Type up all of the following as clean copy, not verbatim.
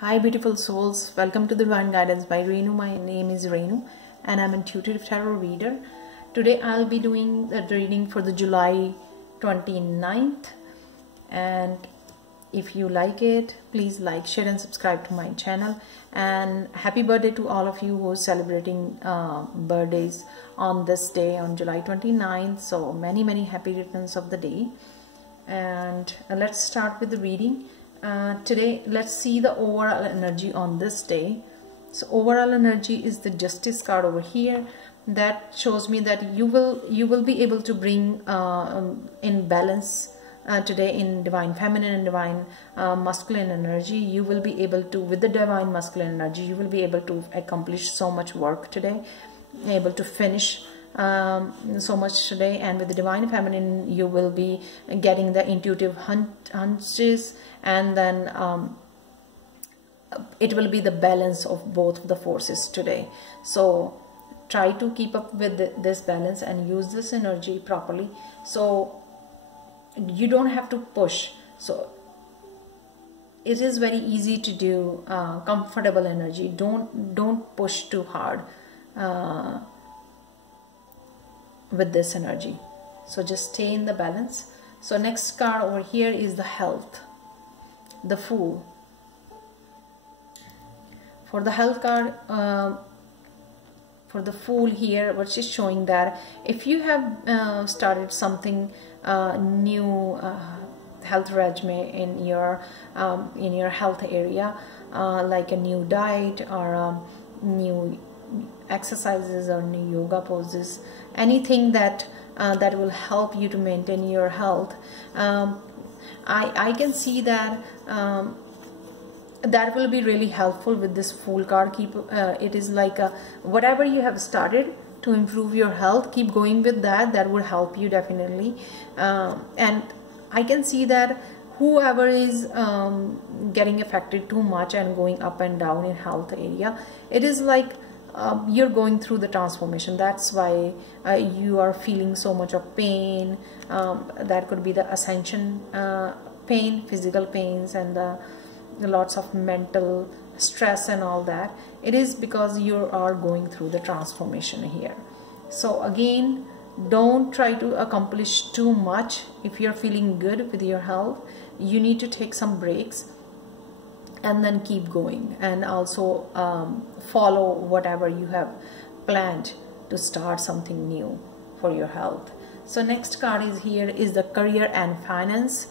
Hi beautiful souls, welcome to Divine Guidance by Renu. My name is Renu and I'm an intuitive tarot reader. Today I'll be doing the reading for the July 29th, and if you like it, please like, share and subscribe to my channel. And happy birthday to all of you who are celebrating birthdays on this day, on July 29th. So many happy returns of the day. And let's start with the reading. Today let's see the overall energy on this day. So overall energy is the Justice card over here. That shows me that you will be able to bring in balance today in divine feminine and divine masculine energy. You will be able to, with the divine masculine energy, you will be able to accomplish so much work today, able to finish so much today. And with the divine feminine, you will be getting the intuitive hunches, and then it will be the balance of both the forces today. So try to keep up with this balance and use this energy properly. So you don't have to push. So it is very easy to do comfortable energy. Don't push too hard with this energy. So just stay in the balance. So next card over here is the health, the Fool. For the health card, for the Fool here, what she's showing that if you have started something new, health regime in your health area, like a new diet or new exercises or new yoga poses, anything that that will help you to maintain your health, I can see that that will be really helpful with this Fool card. Keep it is like whatever you have started to improve your health, keep going with that. That will help you definitely. And I can see that whoever is getting affected too much and going up and down in health area, it is like you're going through the transformation. That's why you are feeling so much of pain. That could be the ascension pain, physical pains, and the lots of mental stress and all that. It is because you are going through the transformation here. So again, don't try to accomplish too much. If you're feeling good with your health, you need to take some breaks and then keep going, and also follow whatever you have planned to start something new for your health. So next card is here is the career and finance,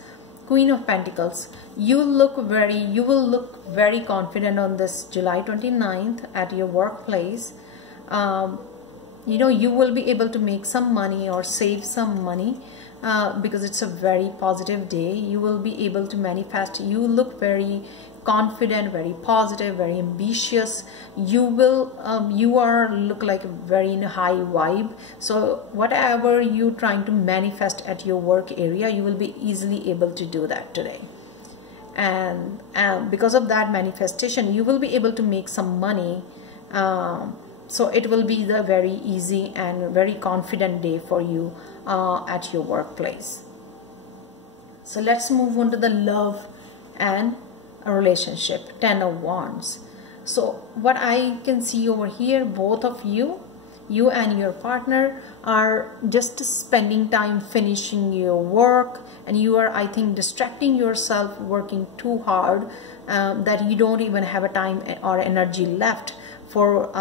Queen of Pentacles. You will look very confident on this July 29th at your workplace. You know, you will be able to make some money or save some money because it's a very positive day. You will be able to manifest. You look very confident, very positive, very ambitious. You look like very in a high vibe. So whatever you're trying to manifest at your work area, you will be easily able to do that today. And because of that manifestation, you will be able to make some money. So it will be the very easy and very confident day for you at your workplace. So let's move on to the love and a relationship, Ten of Wands. So what I can see over here, both of you and your partner are just spending time finishing your work, and you are, I think, distracting yourself, working too hard, that you don't even have a time or energy left for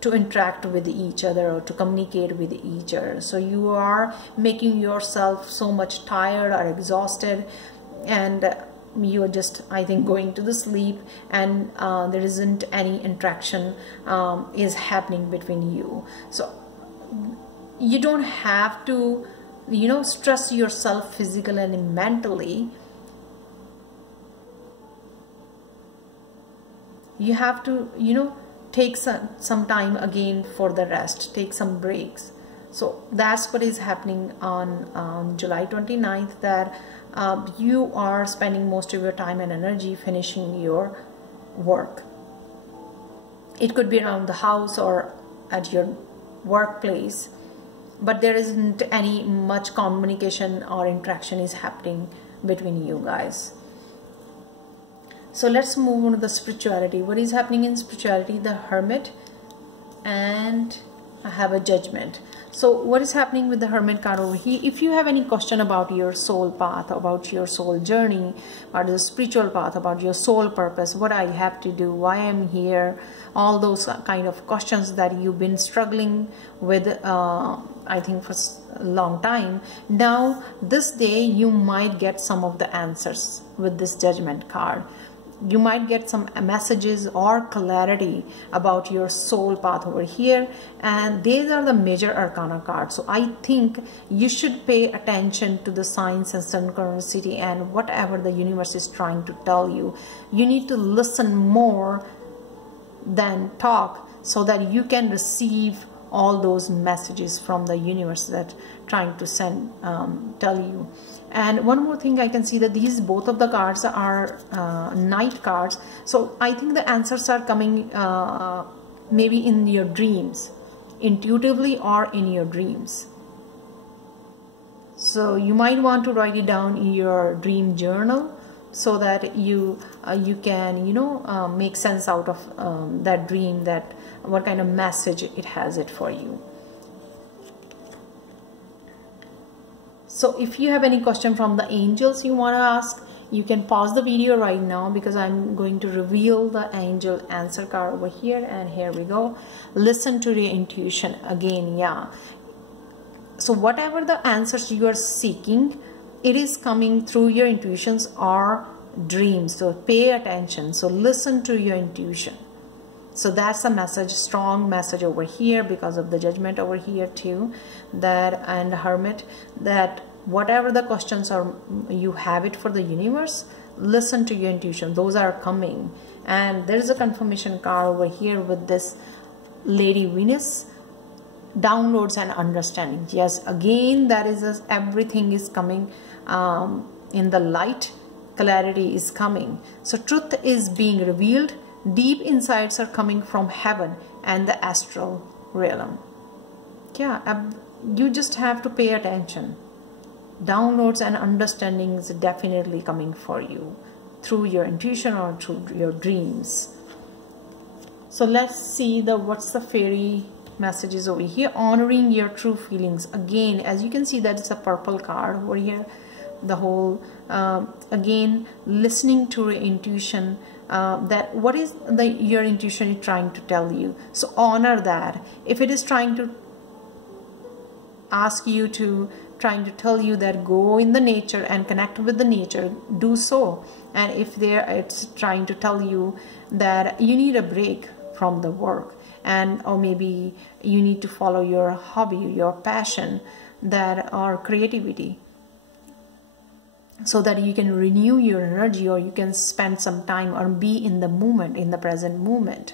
to interact with each other or to communicate with each other. So you are making yourself so much tired or exhausted, and you are just, I think, going to the sleep, and there isn't any interaction is happening between you. So you don't have to, stress yourself physically and mentally. You have to, take some time again for the rest, take some breaks. So that's what is happening on July 29th, that you are spending most of your time and energy finishing your work. It could be around the house or at your workplace, but there isn't any much communication or interaction is happening between you guys. So let's move on to the spirituality. What is happening in spirituality? The Hermit, and I have a Judgment. So what is happening with the Hermit card over here? If you have any question about your soul path, about your soul journey, about the spiritual path, about your soul purpose, what I have to do, why I'm here, all those kind of questions that you've been struggling with, I think for a long time. Now this day you might get some of the answers with this Judgment card. You might get some messages or clarity about your soul path over here, and these are the major arcana cards. So I think you should pay attention to the signs and synchronicity and whatever the universe is trying to tell you. You need to listen more than talk, so that you can receive all those messages from the universe that trying to send tell you. And one more thing, I can see that these both of the cards are Knight cards. So I think the answers are coming maybe in your dreams, intuitively or in your dreams. So you might want to write it down in your dream journal, so that you can, you know, make sense out of that dream, that what kind of message it has it for you. So if you have any question from the angels you want to ask, you can pause the video right now, because I'm going to reveal the angel answer card over here. And here we go. Listen to your intuition again. Yeah. So whatever the answers you are seeking, it is coming through your intuitions or dreams. So pay attention. So listen to your intuition. So that's a message, strong message over here, because of the Judgment over here too, that, and Hermit, that whatever the questions are, you have it for the universe, listen to your intuition. Those are coming. And there is a confirmation card over here with this Lady Venus, downloads and understanding. Yes, again, that is everything is coming in the light. Clarity is coming. So truth is being revealed. Deep insights are coming from heaven and the astral realm. Yeah, you just have to pay attention. Downloads and understanding is definitely coming for you through your intuition or through your dreams. So let's see what's the fairy messages over here. Honoring your true feelings. Again, as you can see, that is a purple card over here. The whole again, listening to your intuition, that what is your intuition is trying to tell you. So honor that. If it is trying to ask you to, trying to tell you that go in the nature and connect with the nature, do so. And if it's trying to tell you that you need a break from the work, and or maybe you need to follow your hobby, your passion, that or creativity, so that you can renew your energy, or you can spend some time or be in the moment, in the present moment,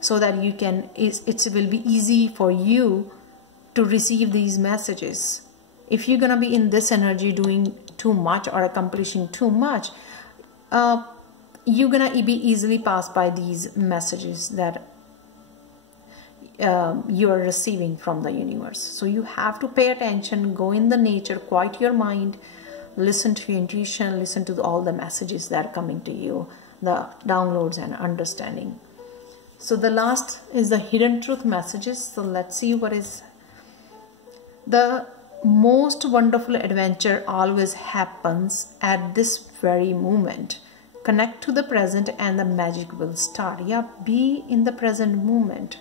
so that you can, it will be easy for you to receive these messages. If you're gonna be in this energy doing too much or accomplishing too much, you're gonna be easily passed by these messages that you are receiving from the universe. So you have to pay attention, go in the nature, quiet your mind, listen to your intuition, listen to all the messages that are coming to you, the downloads and understanding. So the last is the hidden truth messages. So let's see what is. The most wonderful adventure always happens at this very moment. Connect to the present and the magic will start. Yeah, be in the present moment.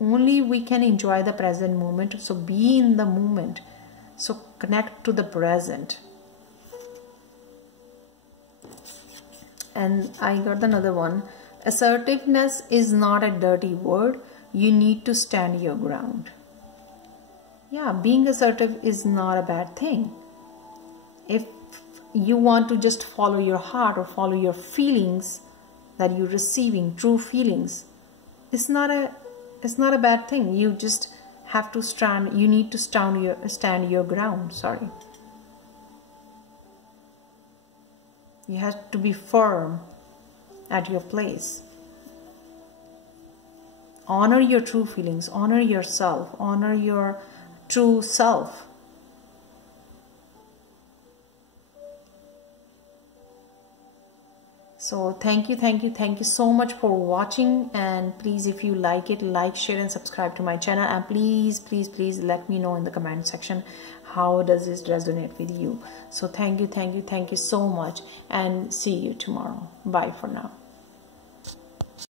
Only we can enjoy the present moment. So be in the moment. So connect to the present. And I got another one. Assertiveness is not a dirty word. You need to stand your ground. Yeah, being assertive is not a bad thing. If you want to just follow your heart or follow your feelings that you're receiving, true feelings, it's not a bad thing. You just have to stand, you need to stand your ground, sorry. You have to be firm at your place. Honor your true feelings, honor yourself, honor your true self. So thank you so much for watching. And please, if you like it, like, share and subscribe to my channel. And please let me know in the comment section how does this resonate with you. So thank you so much, and see you tomorrow. Bye for now.